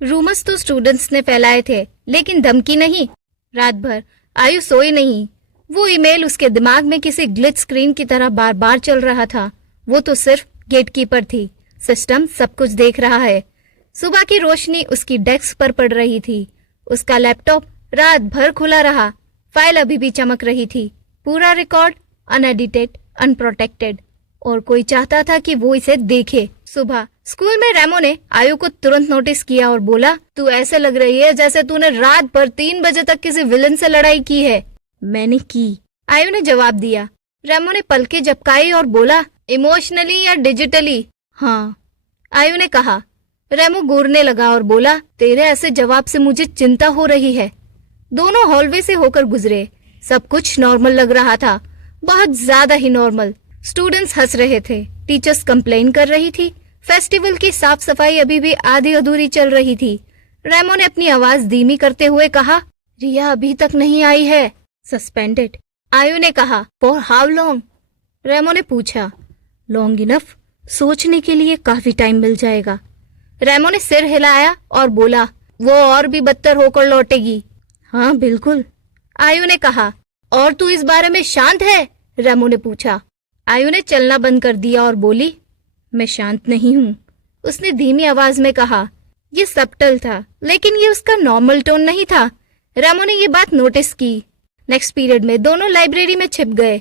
Rumours तो students ने फैलाए थे, लेकिन धमकी नहीं। रात भर आयु सोई नहीं। वो ईमेल उसके दिमाग में किसी ग्लिच स्क्रीन की तरह बार बार चल रहा था। वो तो सिर्फ गेटकीपर थी, सिस्टम सब कुछ देख रहा है। सुबह की रोशनी उसकी डेस्क पर पड़ रही थी। उसका लैपटॉप रात भर खुला रहा। फाइल अभी भी चमक रही थी, पूरा रिकॉर्ड, अनएडिटेड, अनप्रोटेक्टेड, और कोई चाहता था कि वो इसे देखे। सुबह स्कूल में रेमो ने आयु को तुरंत नोटिस किया और बोला, तू ऐसे लग रही है जैसे तूने रात भर 3 बजे तक किसी विलन से लड़ाई की है। मैंने की, आयु ने जवाब दिया। रेमो ने पलकें झपकाई और बोला, इमोशनली या डिजिटली? हाँ, आयु ने कहा। रेमो घूरने लगा और बोला, तेरे ऐसे जवाब से मुझे चिंता हो रही है। दोनों हॉलवे से होकर गुजरे। सब कुछ नॉर्मल लग रहा था, बहुत ज्यादा ही नॉर्मल। स्टूडेंट्स हंस रहे थे, टीचर्स कंप्लेन कर रही थी, फेस्टिवल की साफ सफाई अभी भी आधी अधूरी चल रही थी। रेमो ने अपनी आवाज धीमी करते हुए कहा, रिया अभी तक नहीं आई है। सस्पेंडेड, आयु ने कहा। For how long? रेमो ने पूछा। लॉन्ग इनफ, सोचने के लिए काफी टाइम मिल जाएगा। रेमो ने सिर हिलाया और बोला, वो और भी बदतर होकर लौटेगी। हाँ बिल्कुल, आयु ने कहा। और तू इस बारे में शांत है? रेमो ने पूछा। आयु ने चलना बंद कर दिया और बोली, मैं शांत नहीं हूँ। उसने धीमी आवाज में कहा। ये सबटल था, लेकिन ये उसका नॉर्मल टोन नहीं था। रेमो ने ये बात नोटिस की। नेक्स्ट पीरियड में दोनों लाइब्रेरी में छिप गए।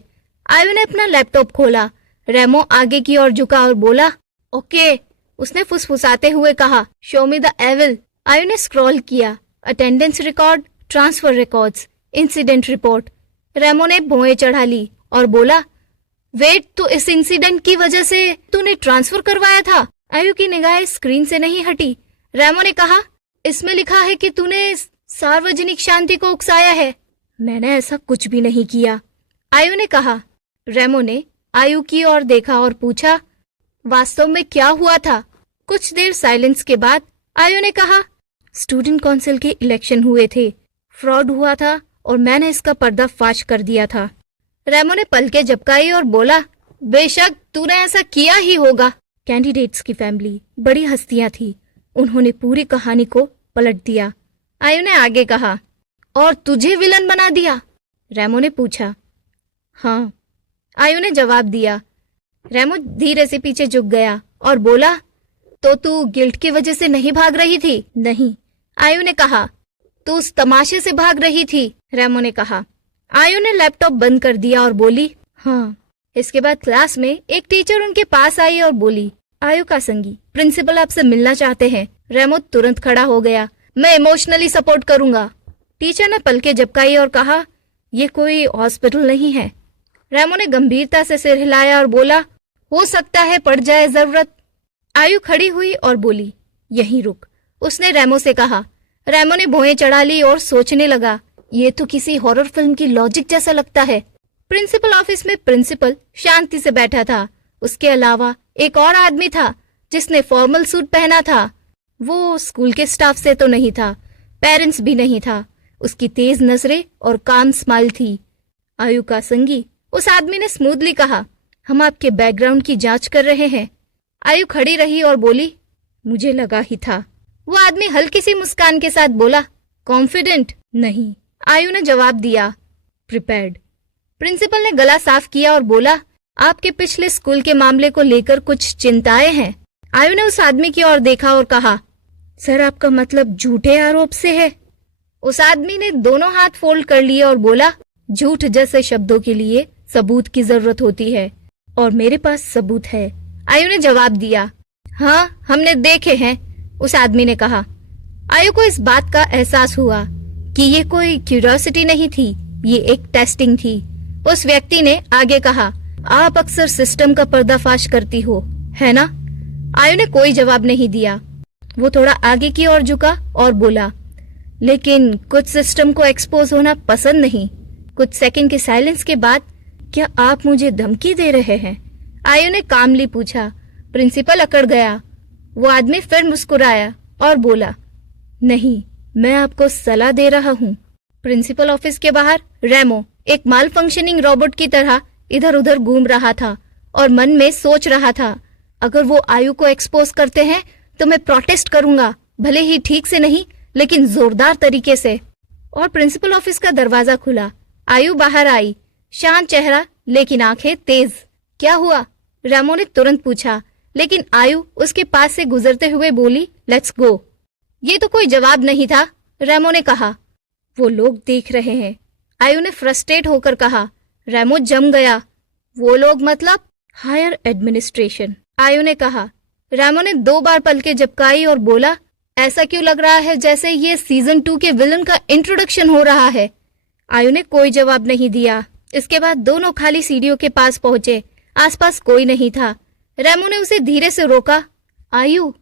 आयु ने अपना लैपटॉप खोला। रेमो आगे की ओर झुका और बोला, ओके। उसने फुसफुसाते हुए कहा, शो मी द एविल। आयु ने स्क्रॉल किया। Attendance record, transfer records, incident report. Remo ने भौएं चढ़ा ली और बोला, वेट, तो इस इंसिडेंट की वजह से तूने ट्रांसफर करवाया था? आयु की निगाहें स्क्रीन से नहीं हटी। रेमो ने कहा, इसमें लिखा है कि तूने सार्वजनिक शांति को उकसाया है। मैंने ऐसा कुछ भी नहीं किया, आयु ने कहा। रेमो ने आयु की ओर देखा और पूछा, वास्तव में क्या हुआ था? कुछ देर साइलेंस के बाद आयु ने कहा, स्टूडेंट काउंसिल के इलेक्शन हुए थे, फ्रॉड हुआ था और मैंने इसका पर्दाफाश कर दिया था। रेमो ने पलकें झपकाई और बोला, बेशक तूने ऐसा किया ही होगा। कैंडिडेट्स की फैमिली बड़ी हस्तियां थी, उन्होंने पूरी कहानी को पलट दिया। आयु ने आगे कहा, और तुझे विलन बना दिया? रेमो ने पूछा। हाँ, आयु ने जवाब दिया। रेमो धीरे से पीछे झुक गया और बोला, तो तू गिल्ट की वजह से नहीं भाग रही थी? नहीं, आयु ने कहा। तू उस तमाशे से भाग रही थी? रेमो ने कहा। आयु ने लैपटॉप बंद कर दिया और बोली, हाँ। इसके बाद क्लास में एक टीचर उनके पास आई और बोली, आयु का संगी, प्रिंसिपल आपसे मिलना चाहते हैं। रेमो तुरंत खड़ा हो गया। मैं इमोशनली सपोर्ट करूंगा। टीचर ने पलकें झपकाई और कहा, ये कोई हॉस्पिटल नहीं है। रेमो ने गंभीरता से सिर हिलाया और बोला, हो सकता है पड़ जाए जरूरत। आयु खड़ी हुई और बोली, यहीं रुक। उसने रेमो से कहा। रेमो ने भौएं चढ़ा ली और सोचने लगा, ये तो किसी हॉरर फिल्म की लॉजिक जैसा लगता है। प्रिंसिपल ऑफिस में प्रिंसिपल शांति से बैठा था। उसके अलावा एक और आदमी था जिसने फॉर्मल सूट पहना था। वो स्कूल के स्टाफ से तो नहीं था, पेरेंट्स भी नहीं था। उसकी तेज नजरें और काम स्माइल थी। आयु का संगी, उस आदमी ने स्मूथली कहा, हम आपके बैकग्राउंड की जांच कर रहे हैं। आयु खड़ी रही और बोली, मुझे लगा ही था। वो आदमी हल्की सी मुस्कान के साथ बोला, कॉन्फिडेंट? नहीं, आयु ने जवाब दिया। प्रिपेयर्ड। प्रिंसिपल ने गला साफ किया और बोला, आपके पिछले स्कूल के मामले को लेकर कुछ चिंताएं हैं। आयु ने उस आदमी की ओर देखा और कहा, सर आपका मतलब झूठे आरोप से है? उस आदमी ने दोनों हाथ फोल्ड कर लिए और बोला, झूठ जैसे शब्दों के लिए सबूत की जरूरत होती है और मेरे पास सबूत है। आयु ने जवाब दिया। हाँ, हमने देखे हैं, उस आदमी ने कहा। आयु को इस बात का एहसास हुआ कि ये कोई क्यूरियोसिटी नहीं थी, ये एक टेस्टिंग थी। उस व्यक्ति ने आगे कहा, आप अक्सर सिस्टम का पर्दाफाश करती हो, है ना? आयु ने कोई जवाब नहीं दिया। वो थोड़ा आगे की ओर झुका और बोला, लेकिन कुछ सिस्टम को एक्सपोज होना पसंद नहीं। कुछ सेकंड के साइलेंस के बाद, क्या आप मुझे धमकी दे रहे हैं? आयु ने कामली पूछा। प्रिंसिपल अकड़ गया। वो आदमी फिर मुस्कुराया और बोला, नहीं, मैं आपको सलाह दे रहा हूँ। प्रिंसिपल ऑफिस के बाहर रेमो एक माल फंक्शनिंग रोबोट की तरह इधर उधर घूम रहा था और मन में सोच रहा था, अगर वो आयु को एक्सपोज करते हैं तो मैं प्रोटेस्ट करूंगा भले ही ठीक से नहीं लेकिन जोरदार तरीके से। और प्रिंसिपल ऑफिस का दरवाजा खुला। आयु बाहर आई, शांत चेहरा लेकिन आंखें तेज। क्या हुआ? रेमो ने तुरंत पूछा, लेकिन आयु उसके पास से गुजरते हुए बोली, लेट्स गो। ये तो कोई जवाब नहीं था, रेमो ने कहा। वो लोग देख रहे हैं, आयु ने फ्रस्ट्रेट होकर कहा। रेमो जम गया। वो लोग मतलब? हायर एडमिनिस्ट्रेशन, आयु ने कहा। रेमो ने 2 बार पलकें झपकाई और बोला, ऐसा क्यों लग रहा है जैसे ये सीजन 2 के विलन का इंट्रोडक्शन हो रहा है। आयु ने कोई जवाब नहीं दिया। इसके बाद दोनों खाली सीढ़ियों के पास पहुंचे। आसपास कोई नहीं था। रेमो ने उसे धीरे से रोका। आयु,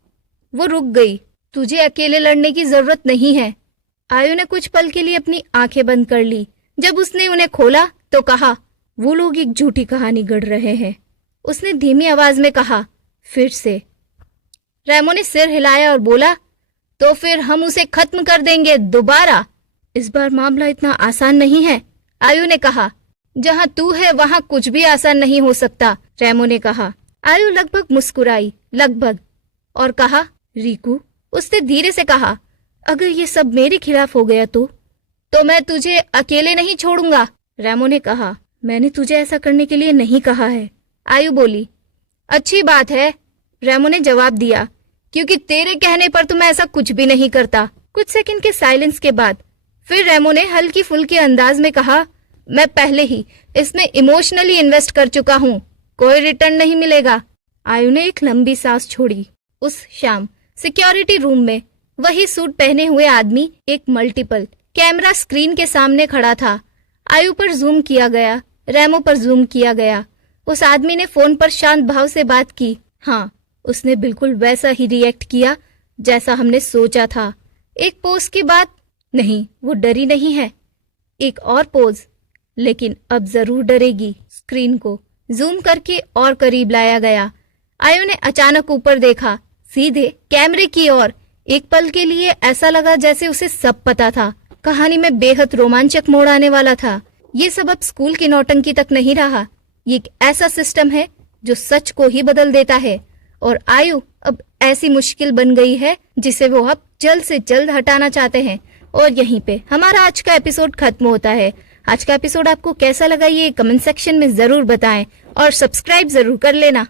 वो रुक गई। तुझे अकेले लड़ने की जरूरत नहीं है। आयु ने कुछ पल के लिए अपनी आंखें बंद कर ली। जब उसने उन्हें खोला तो कहा, वो लोग एक झूठी कहानी गढ़ रहे हैं। उसने धीमी आवाज में कहा, फिर से। रेमो ने सिर हिलाया और बोला, तो फिर हम उसे खत्म कर देंगे दोबारा। इस बार मामला इतना आसान नहीं है, आयु ने कहा। जहां तू है वहां कुछ भी आसान नहीं हो सकता, रेमो ने कहा। आयु लगभग मुस्कुराई, लगभग, और कहा, रीकू, उसने धीरे से कहा, अगर ये सब मेरे खिलाफ हो गया तो मैं तुझे अकेले नहीं छोड़ूंगा, रेमो ने कहा। मैंने तुझे ऐसा करने के लिए नहीं कहा है, आयु बोली। अच्छी बात है, रेमो ने जवाब दिया, क्योंकि तेरे कहने पर तो मैं ऐसा कुछ भी नहीं करता। कुछ सेकंड के साइलेंस के बाद फिर रेमो ने हल्की फुल्की अंदाज में कहा, मैं पहले ही इसमें इमोशनली इन्वेस्ट कर चुका हूँ, कोई रिटर्न नहीं मिलेगा। आयु ने एक लंबी सांस छोड़ी। उस शाम सिक्योरिटी रूम में वही सूट पहने हुए आदमी एक मल्टीपल कैमरा स्क्रीन के सामने खड़ा था। आयु पर जूम किया गया, रेमो पर जूम किया गया। उस आदमी ने फोन पर शांत भाव से बात की। हाँ, उसने बिल्कुल वैसा ही रिएक्ट किया जैसा हमने सोचा था। एक पोज के बाद, नहीं, वो डरी नहीं है। एक और पोज, लेकिन अब जरूर डरेगी। स्क्रीन को जूम करके और करीब लाया गया। आयु ने अचानक ऊपर देखा, सीधे कैमरे की ओर। एक पल के लिए ऐसा लगा जैसे उसे सब पता था। कहानी में बेहद रोमांचक मोड़ आने वाला था। ये सब अब स्कूल की नौटंकी तक नहीं रहा। ये एक ऐसा सिस्टम है जो सच को ही बदल देता है, और आयु अब ऐसी मुश्किल बन गई है जिसे वो अब जल्द से जल्द हटाना चाहते हैं। और यहीं पे हमारा आज का एपिसोड खत्म होता है। आज का एपिसोड आपको कैसा लगा ये कमेंट सेक्शन में जरूर बताएं और सब्सक्राइब जरूर कर लेना।